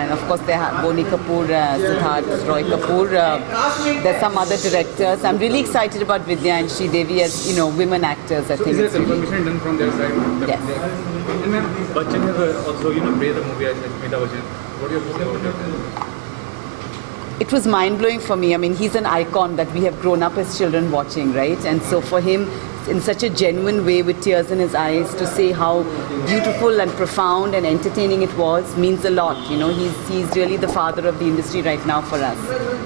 and of course they have Bonnie Kapoor, Siddharth Roy Kapoor. There's some other directors. I'm really excited about Vidya and Sridevi as women actors. I think. Is there a confirmation done from their side? Yes. And ma'am, Bachchan has also praised the movie as Amitabh Bachchan. What do you think about it? It was mind-blowing for me. I mean, he's an icon that we have grown up as children watching, right? And so for him, in such a genuine way with tears in his eyes, to say how beautiful and profound and entertaining it was means a lot. He's really the father of the industry right now for us.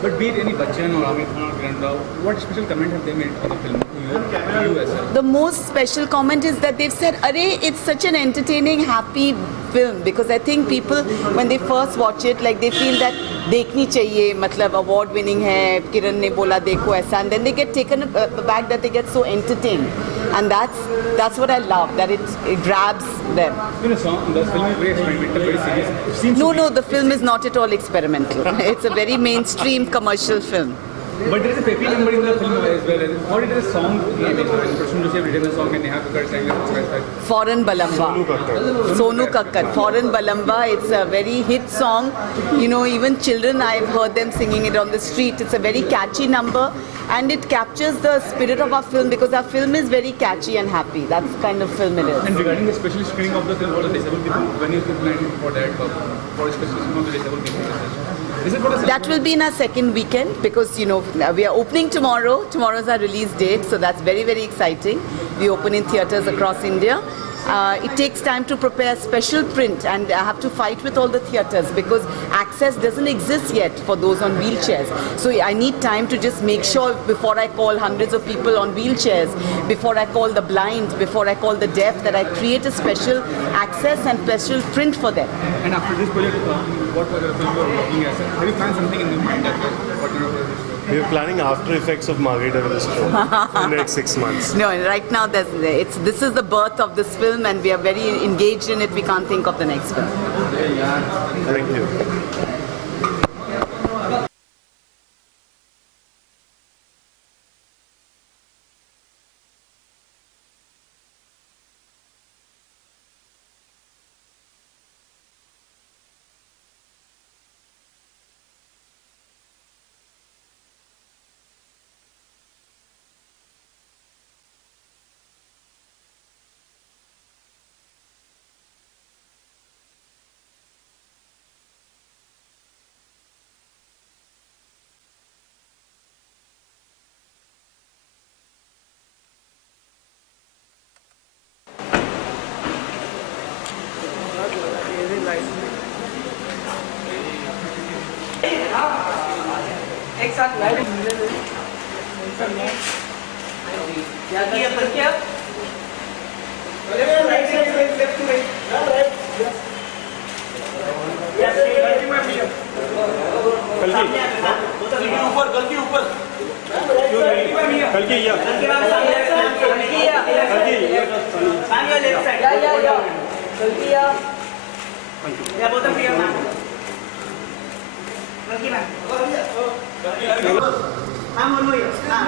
But be it any Bachchan or Amir Khan or Kiran Rao, what special comment have they made for the film? You as well? The most special comment is that they've said, "Arey, it's such an entertaining, happy film," because I think people, when they first watch it, like they feel that देखनी चाहिए, मतलब award winning है, किरण ने बोला देखो ऐसा, and then they get taken aback that they get so entertained, and that's what I love, that it grabs them. The film is very experimental, very serious. No, the film is not at all experimental. It's a very mainstream commercial film. But there is a peppy number in the film as well. How did the song came in? Prashant Joshi have written the song and Neha Kakkar sang it. Foreign Balamba. Sonu Kakkar. Foreign Balamba. It's a very hit song. Even children, I've heard them singing it on the street. It's a very catchy number, and it captures the spirit of our film because our film is very catchy and happy. That's the kind of film it is. And regarding the special screening of the film for the disabled people, when is the plan for that? For a special screening of the disabled people? That will be in our second weekend because we are opening tomorrow. Tomorrow is our release date, so that's very, very exciting. We open in theatres across India. It takes time to prepare special print, and I have to fight with all the theatres because access doesn't exist yet for those on wheelchairs. So I need time to just make sure before I call hundreds of people on wheelchairs, before I call the blind, before I call the deaf, that I create a special access and special print for them. And after this project, what other film you are working as? Have you planned something in your mind as well? What kind of we are planning after effects of Margarita with a stroke in the next 6 months. No, right now this is the birth of this film, and we are very engaged in it. We can't think of the next film. Thank you. एक साथ light क्या किया पर क्या right side left to right गलती ऊपर गलती ऊपर गलती या सामने लेफ्ट साइड या गलती या बोलते हैं ना गलती ना हम बोलो ये हां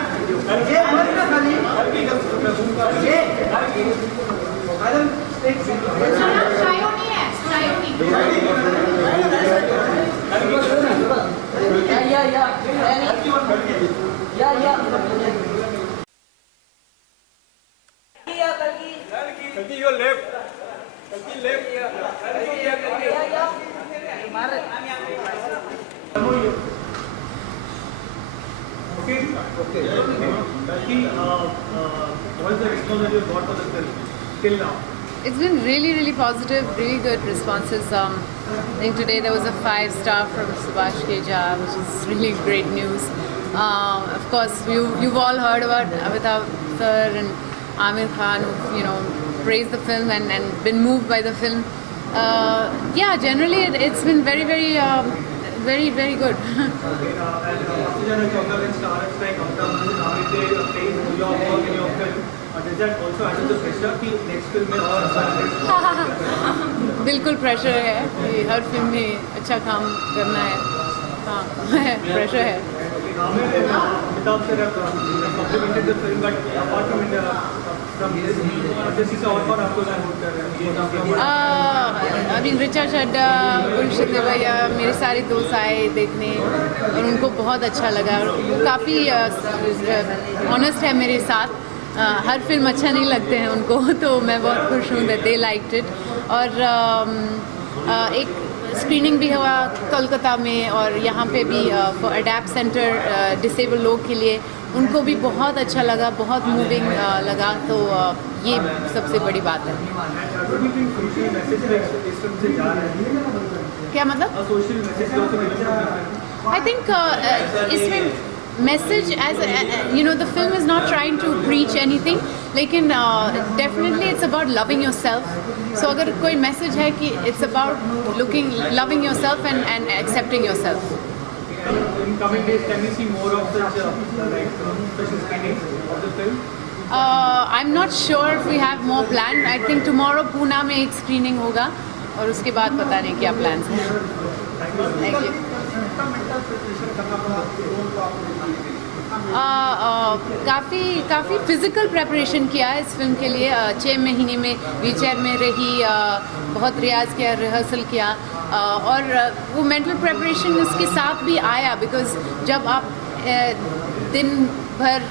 ये मत ना खाली ये मैडम एक शायोनी है शायोनी या Kalki, your left. Kalki, left. Okay. Kalki, what is the response that you got for the film till now? It's been really, really positive, really good responses. I think today there was a 5-star from Subhash Keja, which is really great news. Of course, you've all heard about Amitabh sir and Amir Khan, who've praised the film and been moved by the film. Yeah, generally it's been very, very, very, very good. Does that also add to the pressure कि next film में और बिल्कुल pressure है कि हर film में अच्छा काम करना है. हाँ, प्रेशर है. Amir and Amitabh sir have complimented the film, but apart from from this? जैसे से और आपको सपोर्ट कर रहे हैं? I mean, ऋचा चड्ढा, गुलशन देवैया, मेरे सारे दोस्त आए देखने और उनको बहुत अच्छा लगा। वो काफ़ी ऑनेस्ट है मेरे साथ। हर फिल्म अच्छा नहीं लगते हैं उनको, तो मैं बहुत खुश हूँ दैट दे लाइक्ड इट। और एक स्क्रीनिंग भी हुआ कोलकाता में और यहाँ पे भी फॉर अडैप्ट सेंटर डिसेबल लोग के लिए, उनको भी बहुत अच्छा लगा, बहुत मूविंग लगा। तो ये सबसे बड़ी बात है। सोशल मैसेज इस फिल्म से जा रहा है, क्या मतलब? सोशल मैसेज I think इसमें message as you know, the film is not trying to preach anything, लेकिन definitely it's about loving yourself. So अगर कोई message है कि it's about loving yourself and accepting yourself. in coming days, can we see more of such special screenings of the film? I'm not sure if we have more planned. I think tomorrow Pune में एक screening होगा और उसके बाद पता नहीं क्या plans हैं। Thank you. काफ़ी फिज़िकल प्रेपरेशन किया है इस फिल्म के लिए। 6 महीने में व्हीलचेयर में रही, बहुत रियाज़ किया, रिहर्सल किया और वो मेंटल प्रेपरेशन इसके साथ भी आया, बिकॉज़ जब आप दिन भर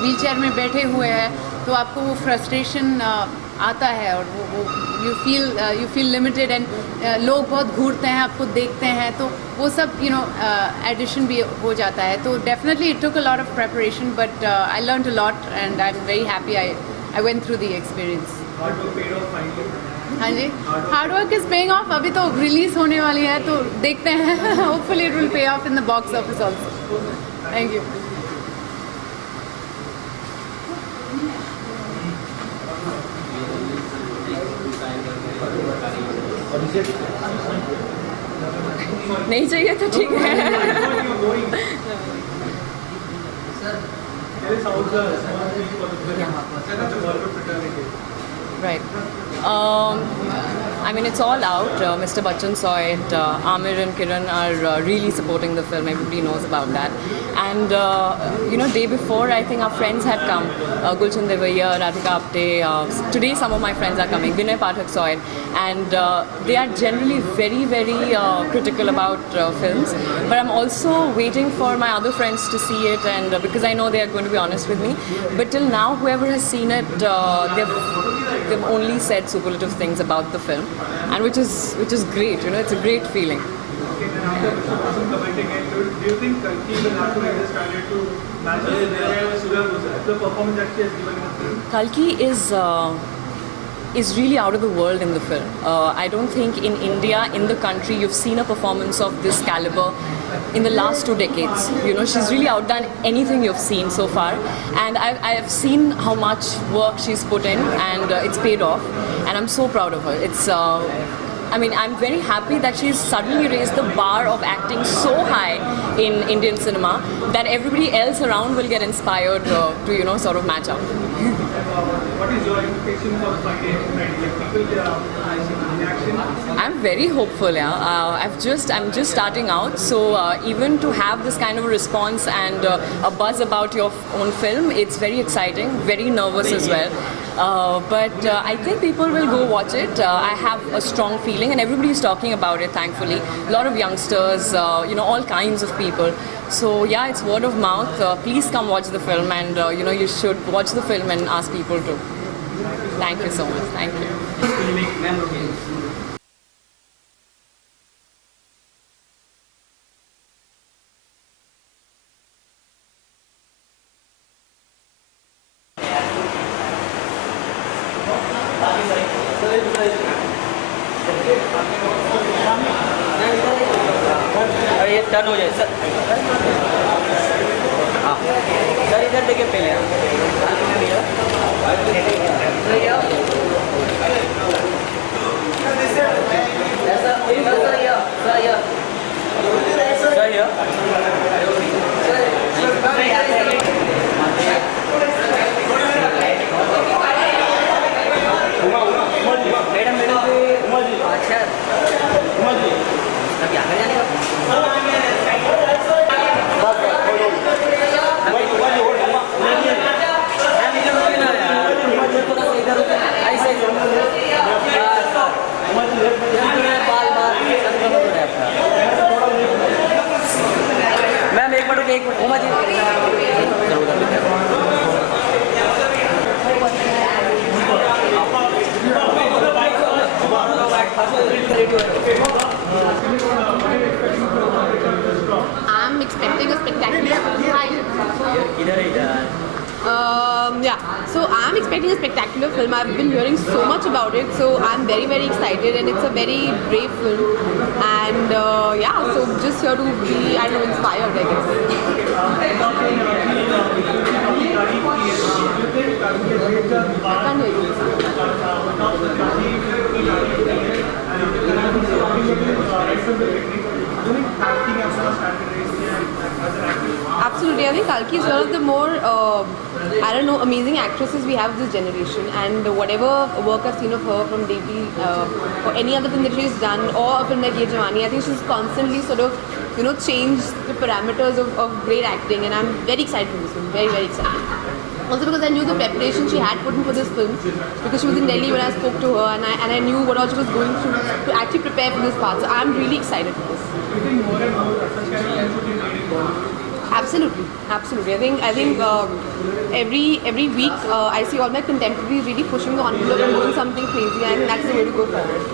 व्हीलचेयर में बैठे हुए हैं तो आपको वो फ्रस्ट्रेशन आता है और वो यू फील लिमिटेड एंड लोग बहुत घूरते हैं, आपको देखते हैं, तो वो सब एडिशन भी हो जाता है। तो definitely it took a lot of preparation, but I learned a lot and I am very happy I went through the experience. हाँ जी, hard work is paying off. अभी तो रिलीज होने वाली है तो देखते हैं, hopefully it will pay off in the box office also. Thank you. नहीं चाहिए तो ठीक है। Right. I mean, it's all out. Mr. Bachchan saw it. Amir and Kiran are really supporting the film. Everybody knows about that. And, day before, I think our friends had come. Gulshan Devaiya, Radhika Apte. Today, some of my friends are coming. Vinay Pathak saw it. And they are generally very, very critical about films. But I'm also waiting for my other friends to see it, and because I know they are going to be honest with me. But till now, whoever has seen it, they've only said superlative things about the film, and which is great. It's a great feeling. Do you think Kalki will have to make this standard to match the performance that she has given in the film? Kalki is really out of the world in the film. I don't think in India, in the country, you've seen a performance of this caliber in the last 2 decades. She's really outdone anything you've seen so far. And I've seen how much work she's put in, and it's paid off. And I'm so proud of her. I'm very happy that she's suddenly raised the bar of acting so high in Indian cinema that everybody else around will get inspired to sort of match up. What is your expectation for Friday night? People reaction? I'm very hopeful. Yeah, I'm just starting out, so even to have this kind of a response and a buzz about your own film, it's very exciting. Very nervous as well. But I think people will go watch it. I have a strong feeling, and everybody is talking about it, thankfully. A lot of youngsters, all kinds of people. So yeah, it's word of mouth. Please come watch the film, and you should watch the film and ask people to. Thank you so much. Thank you. ये turn हो जाए sir. हाँ sir, इधर देखिए पहले Uma ji I'm expecting a spectacular so I'm expecting a spectacular film. I've been hearing so much about it, so I'm very, very excited, and it's a very brave film. And so just here to be, I don't know, inspired, I guess. I can't hear you. Absolutely, I think Kalki is one of the more, amazing actresses we have this generation. And whatever work I've seen of her from Devi or any other film that she's done, or a film like Ye Jawani, I think she's constantly sort of, changed the parameters of great acting. And I'm very excited for this film, very, very excited. Also because I knew the preparation she had put in for this film, because she was in Delhi when I spoke to her, and I knew what all she was going through to actually prepare for this part. So I'm really excited for this. Do you think more and more such characters should be made in Bollywood? Absolutely. I think every week I see all my contemporaries really pushing the envelope and doing something crazy. I think that's the way to go forward.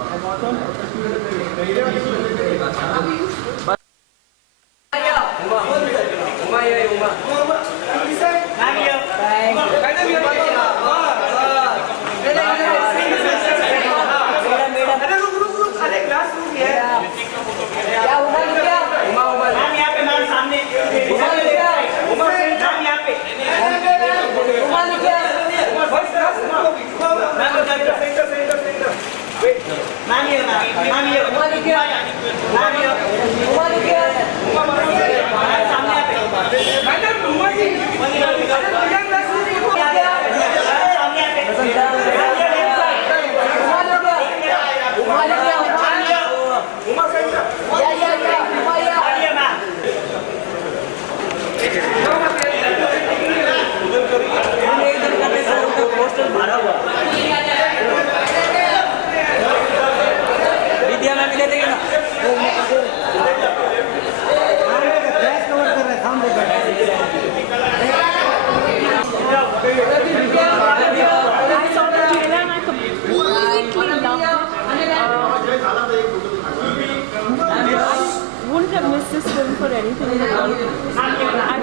This film for anything in the world. I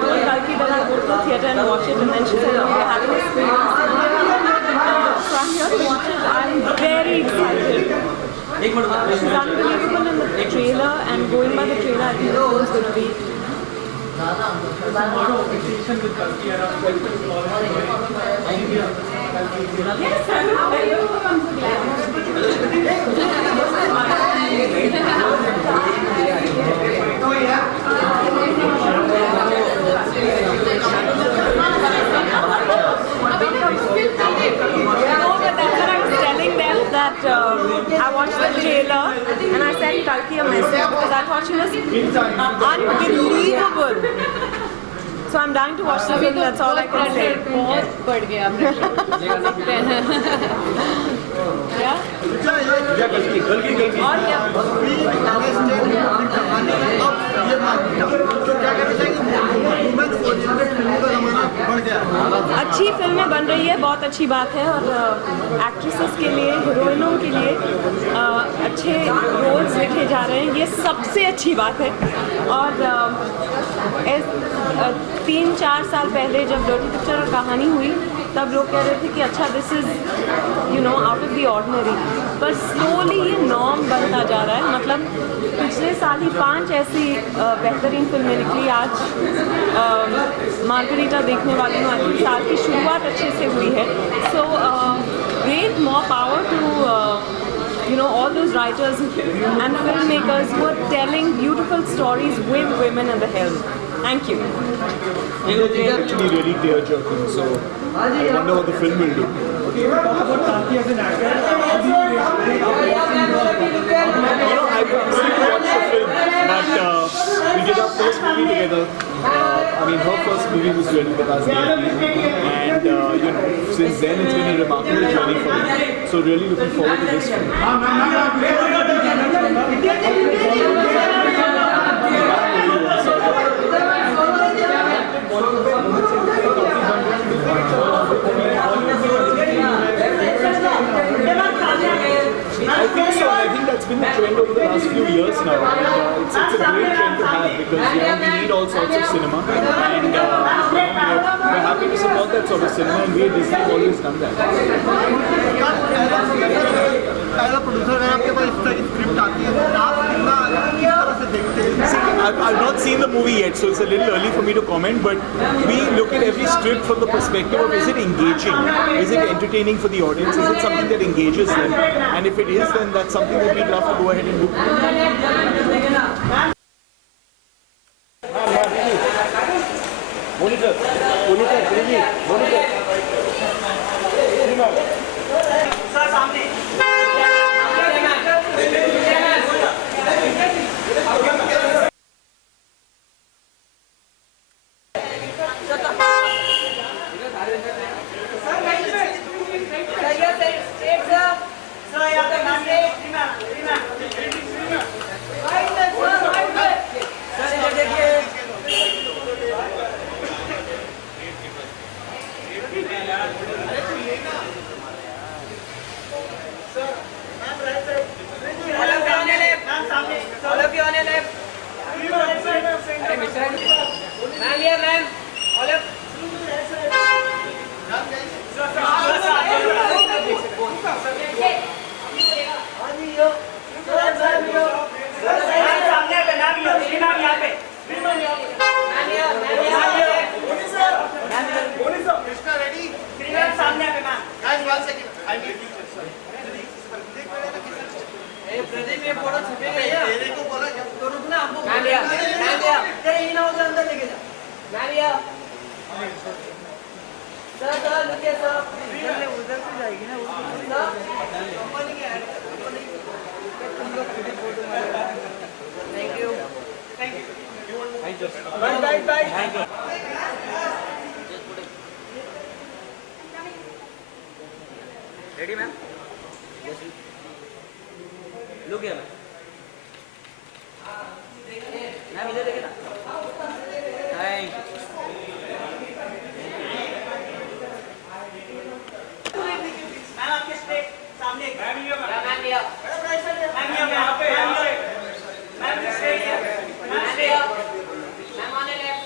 told Kalki that I'll go to the theatre and watch it, and then she said, "Okay, have an experience." So I'm here to watch it. I'm very excited. She's unbelievable in the trailer, and going by the trailer, I think the film is going to be. Yes, how are you? I'm so glad. I watched the trailer and I sent Kalki a message because I thought she was unbelievable. So I'm dying to watch the film, that's all I can say. बहुत बढ़ गया Yeah? और क्या? अच्छी फिल्में बन रही है, बहुत अच्छी बात है, और एक्ट्रेसेस के लिए, हीरोइनों के लिए अच्छे रोल्स लिखे जा रहे हैं, ये सबसे अच्छी बात है। और 3-4 साल पहले जब डर्टी पिक्चर और कहानी हुई, तब लोग कह रहे थे कि अच्छा this is out of the ordinary, पर स्लोली ये नॉर्म बनता जा रहा है। मतलब पिछले साल ही 5 ऐसी बेहतरीन फिल्में निकली। आज मार्गरीटा देखने वाली हूँ, आज साल की शुरुआत अच्छे से हुई है। So great more power to all those writers and filmmakers who are telling beautiful stories with women at the helm. Thank you. It's actually really tear-jerking, so I wonder what the film will do. Talk about Kalki as an actor. I recently watched the film, but we did our first movie together. Her first movie was really with us, and since then it's been a remarkable journey for me. So really looking forward to this film. it's a great trend to have because we need all sorts of cinema, and we're happy to support that sort of cinema, and we at Disney have always done that. As a producer अगर आपके पास इस तरह की script आती है तो आप कितना किस तरह से देखते हैं? See, I've not seen the movie yet, so it's a little early for me to comment, but we look at every script from the perspective of is it engaging? Is it entertaining for the audience? Is it something that engages them? And if it is, then that's something that we'd love to go ahead and do. Sir सामने ready ma'am look here ma'am इधर देखिए ना thank you ma'am आपके straight सामने ma'am ये ma'am ये यहाँ पे ma'am straight ma'am straight ma'am on the left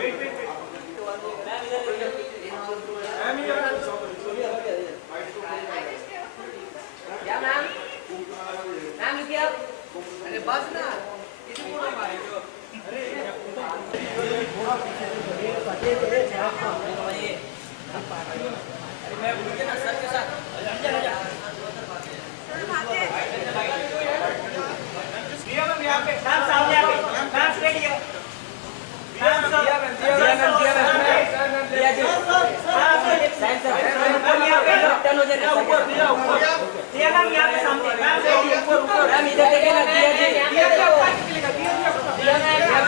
wait wait ma'am इधर मैम ये या मैम मैम लुक हियर अरे बस ना इधर पूरा मारे अरे मैं भूल गया ना सर के साथ यहाँ पे मैम सामने आके ma'am straight here ma'am sir दिया जी थैंक्स सर मैम यहाँ पे टर्न हो जाए ऊपर दिया मैम यहाँ पे सामने मैम ऊपर मैम इधर देखिए ना दिया जी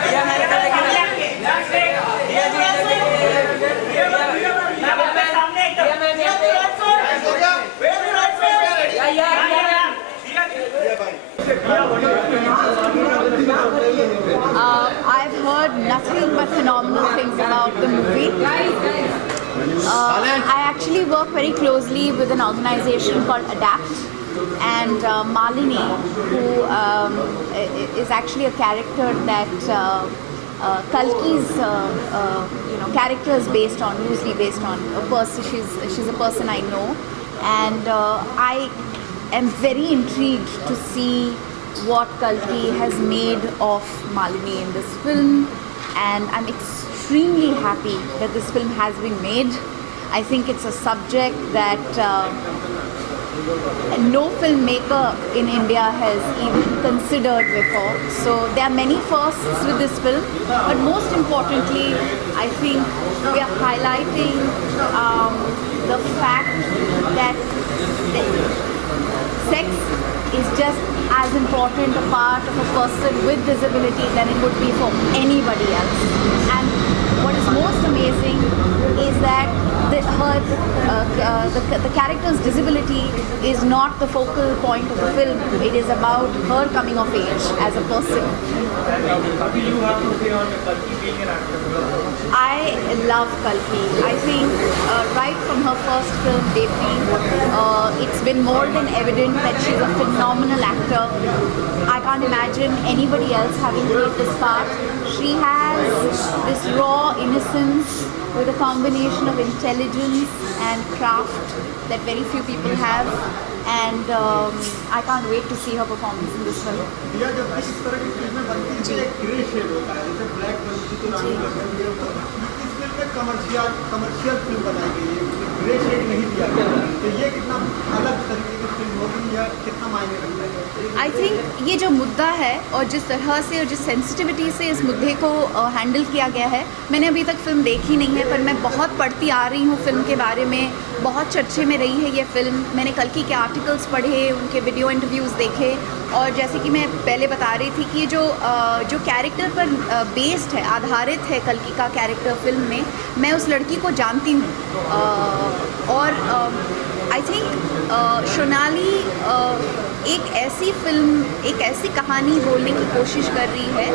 दिया मैम इधर देखिए ना मैम स्ट्रेट दिया जी इधर देखिए मैम यहाँ पे सामने एकदम मैम यहाँ पे या I've heard nothing but phenomenal things about the movie. I actually work very closely with an organization called ADAPT, and Malini, who is actually a character that Kalki's character is based on, loosely based on a person. She's a person I know, and I am very intrigued to see what Kalki has made of Malini in this film, and I'm extremely happy that this film has been made. I think it's a subject that no filmmaker in India has even considered before. So there are many firsts with this film, but most importantly, I think we are highlighting the fact that sex is just as important a part of a person with disability than it would be for anybody else. And what is most amazing is that the character's disability is not the focal point of the film. It is about her coming of age as a person. What do you have to say on Kalki being an actor? I love Kalki. I think right from her first film, Devdi, it's been more than evident that she's a phenomenal actor. I can't imagine anybody else having played this part. She has this raw innocence with a combination of intelligence and craft that very few people have. And I can't wait to see her performance in this film. दिया जब भी इस तरह की फिल्में बनती हैं तो एक ग्रे शेड होता है, जैसे ब्लैक बनती तो रानी लगती है, तो इस फिल्म में कमर्शियल फिल्म बनाई गई है, ग्रे शेड नहीं दिया गया, तो ये कितना अलग तरीके की फिल्म होगी या कितना मायने रखता है? आई थिंक ये जो मुद्दा है और जिस तरह से और जिस सेंसिटिविटी से इस मुद्दे को हैंडल किया गया है, मैंने अभी तक फिल्म देखी नहीं है, पर मैं बहुत पढ़ती आ रही हूँ फिल्म के बारे में, बहुत चर्चे में रही है ये फिल्म। मैंने कल्कि के आर्टिकल्स पढ़े, उनके वीडियो इंटरव्यूज़ देखे, और जैसे कि मैं पहले बता रही थी कि जो कैरेक्टर पर बेस्ड है, आधारित है कल्कि का कैरेक्टर फिल्म में, मैं उस लड़की को जानती हूँ। और आई थिंक सोनाली एक ऐसी फिल्म, एक ऐसी कहानी बोलने की कोशिश कर रही है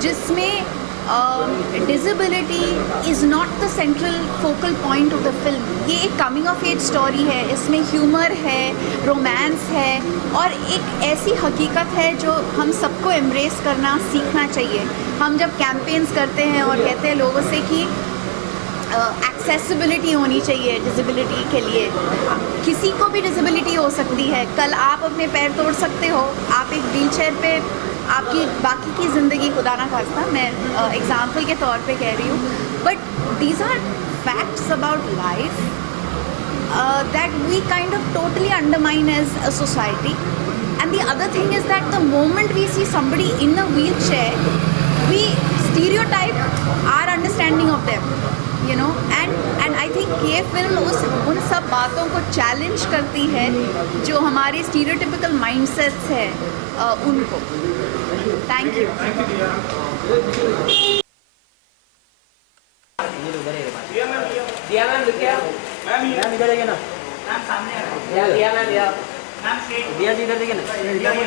जिसमें disability is not the central focal point of the film. ये एक कमिंग ऑफ एज स्टोरी है, इसमें ह्यूमर है, रोमांस है, और एक ऐसी हकीकत है जो हम सबको एम्ब्रेस करना सीखना चाहिए। हम जब कैंपेन्स करते हैं और कहते हैं लोगों से कि एक्सेसिबिलिटी होनी चाहिए डिसेबिलिटी के लिए, किसी को भी डिसेबिलिटी हो सकती है, कल आप अपने पैर तोड़ सकते हो, आप एक व्हील चेयर पे आपकी बाकी की ज़िंदगी खुदा ना खास्ता, मैं एग्जाम्पल के तौर पे कह रही हूँ, but these are facts about life that we kind of totally undermine as a society. And the other thing is that the moment we see somebody in a wheelchair, we stereotype our understanding of them, you know, and I think ये film उन सब बातों को challenge करती है जो हमारे stereotypical mindsets है उनको. Thank you. दिया मैम दिया मैम इधर देखिए ना मैम सामने दिया मैम दिया दिया जी इधर देखिए ना दिया जी